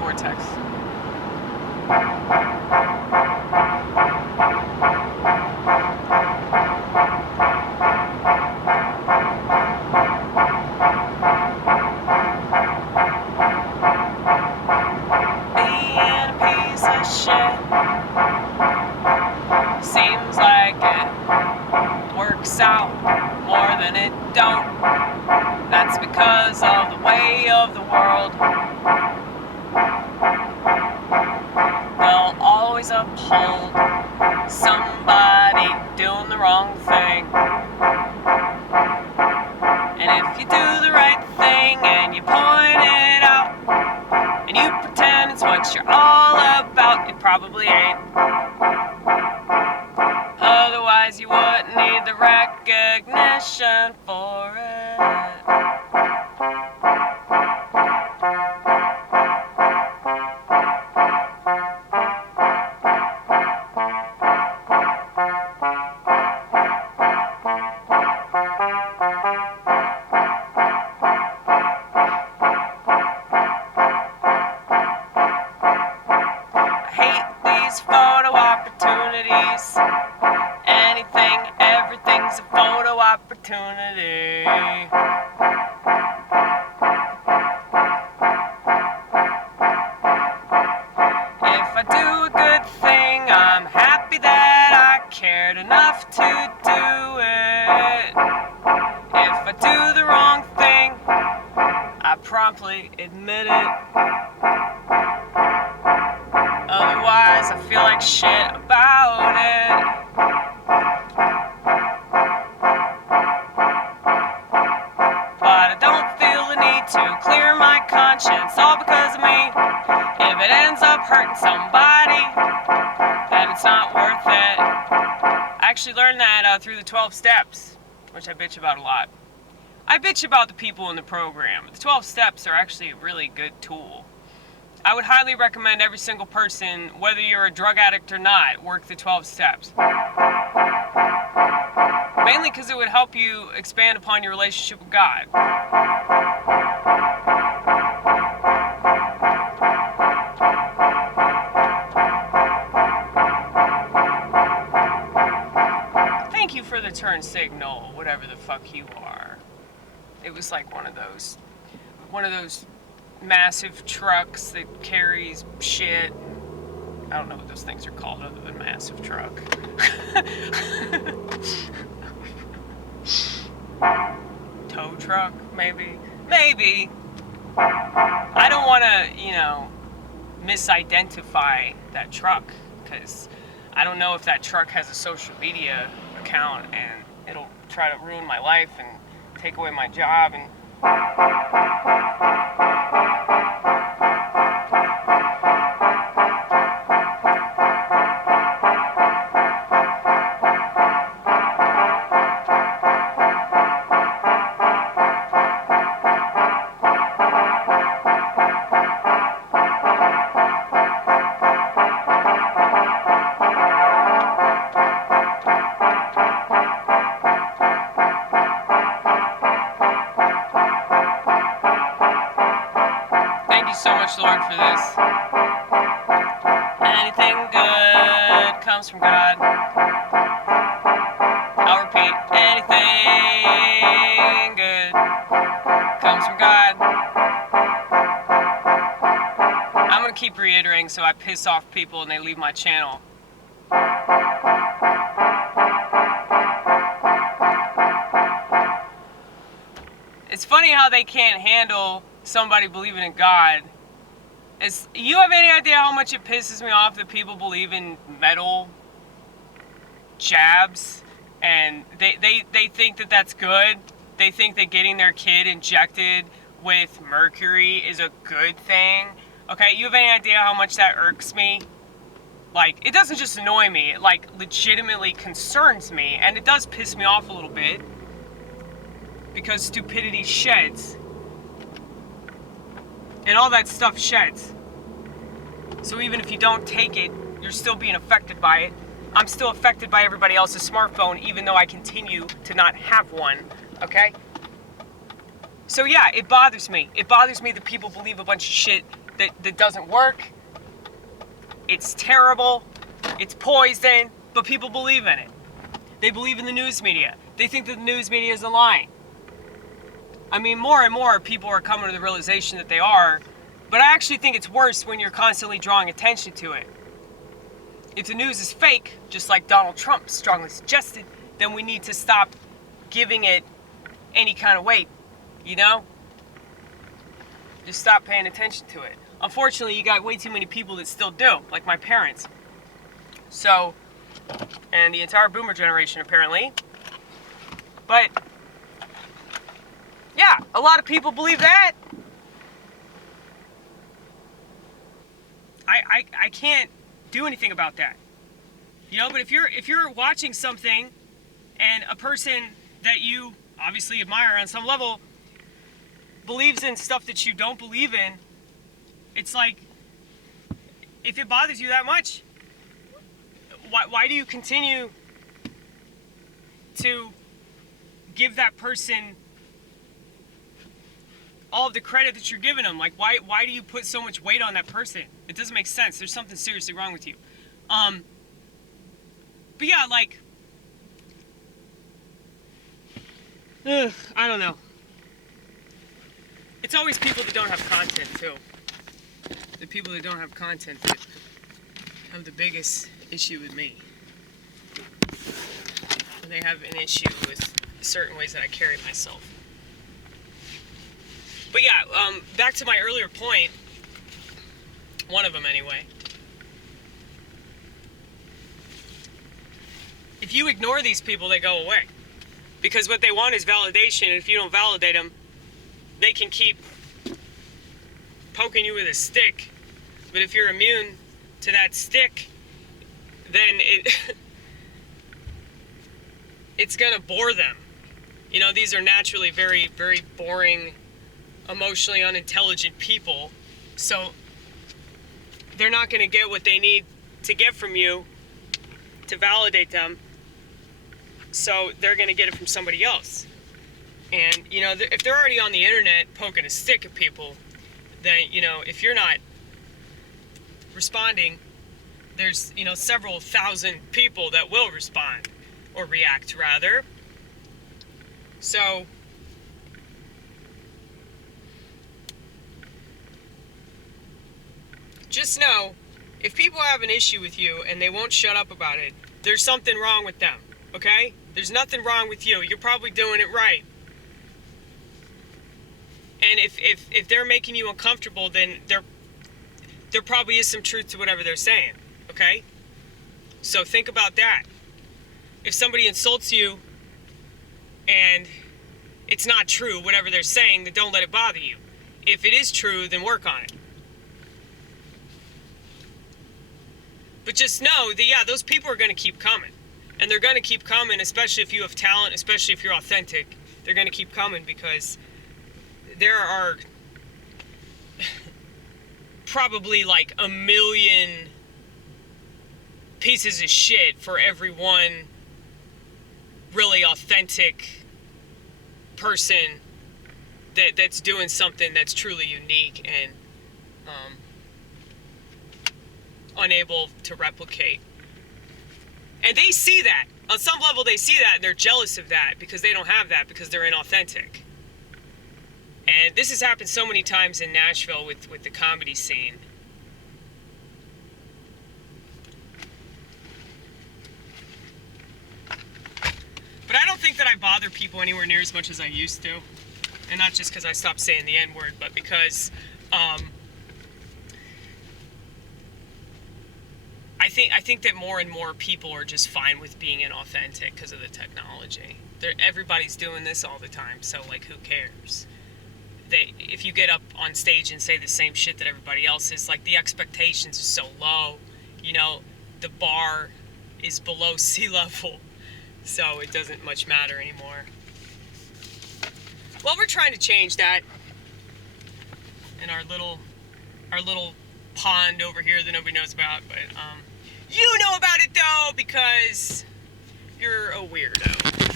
vortex. Being a piece of shit seems like it works out more than it don't. That's because of the way of the world. They'll always uphold somebody doing the wrong thing. And if you do the right thing and you point it out and you pretend it's what you're all about, it probably ain't. Otherwise you wouldn't need the recognition for it. Photo opportunities. Anything, everything's a photo opportunity. If I do a good thing, I'm happy that I cared enough to do it. If I do the wrong thing, I promptly admit it. Otherwise, I feel like shit about it. But I don't feel the need to clear my conscience, all because of me. If it ends up hurting somebody, then it's not worth it. I actually learned that through the 12 steps, which I bitch about a lot. I bitch about the people in the program. The 12 steps are actually a really good tool. I would highly recommend every single person, whether you're a drug addict or not, work the 12 steps. Mainly because it would help you expand upon your relationship with God. Thank you for the turn signal, whatever the fuck you are. It was like one of those massive trucks that carries shit. I don't know what those things are called other than massive truck. Tow truck, maybe. I don't want to, misidentify that truck, because I don't know if that truck has a social media account and it'll try to ruin my life and take away my job and so much, Lord, for this. Anything good comes from God. I'll repeat, anything good comes from God. I'm gonna keep reiterating so I piss off people and they leave my channel. It's funny how they can't handle somebody believing in God. You have any idea how much it pisses me off that people believe in metal jabs and they think that that's good? They think that getting their kid injected with mercury is a good thing. Okay, you have any idea how much that irks me? Like, it doesn't just annoy me, it like legitimately concerns me, and it does piss me off a little bit because stupidity sheds. And all that stuff sheds. So even if you don't take it, you're still being affected by it. I'm still affected by everybody else's smartphone, even though I continue to not have one, okay? So yeah, it bothers me. It bothers me that people believe a bunch of shit that doesn't work. It's terrible. It's poison, but people believe in it. They believe in the news media. They think that the news media is lying. I mean, more and more people are coming to the realization that they are, but I actually think it's worse when you're constantly drawing attention to it. If the news is fake, just like Donald Trump strongly suggested, then we need to stop giving it any kind of weight, you know? Just stop paying attention to it. Unfortunately, you got way too many people that still do, like my parents. So, and the entire boomer generation apparently. But, yeah, a lot of people believe that. I can't do anything about that. You know, but if you're watching something and a person that you obviously admire on some level believes in stuff that you don't believe in, it's like, if it bothers you that much, why do you continue to give that person all of the credit that you're giving them? Like, why do you put so much weight on that person? It doesn't make sense. There's something seriously wrong with you. But yeah, like, I don't know. It's always people that don't have content too. The people that don't have content that have the biggest issue with me. And they have an issue with certain ways that I carry myself. But yeah, back to my earlier point, one of them anyway. If you ignore these people, they go away. Because what they want is validation, and if you don't validate them, they can keep poking you with a stick. But if you're immune to that stick, then it's gonna bore them. You know, these are naturally very, very boring, emotionally unintelligent people, so they're not going to get what they need to get from you to validate them, so they're going to get it from somebody else. And, you know, if they're already on the internet poking a stick at people, then, you know, if you're not responding, there's, you know, several thousand people that will respond, or react rather. So just know, if people have an issue with you and they won't shut up about it, there's something wrong with them, okay? There's nothing wrong with you. You're probably doing it right. And if they're making you uncomfortable, then there probably is some truth to whatever they're saying, okay? So think about that. If somebody insults you and it's not true, whatever they're saying, then don't let it bother you. If it is true, then work on it. But just know that, yeah, those people are going to keep coming. And they're going to keep coming, especially if you have talent, especially if you're authentic. They're going to keep coming because there are probably like a million pieces of shit for every one really authentic person that's doing something that's truly unique and unable to replicate. And they see that. On some level they see that and they're jealous of that because they don't have that, because they're inauthentic. And this has happened so many times in Nashville with the comedy scene. But I don't think that I bother people anywhere near as much as I used to. And not just because I stopped saying the N-word, but because I think that more and more people are just fine with being inauthentic because of the technology. Everybody's doing this all the time, so like, who cares? If you get up on stage and say the same shit that everybody else is, like, the expectations are so low, you know, the bar is below sea level, so it doesn't much matter anymore. Well, we're trying to change that in our little pond over here that nobody knows about, but you know about it though, because you're a weirdo.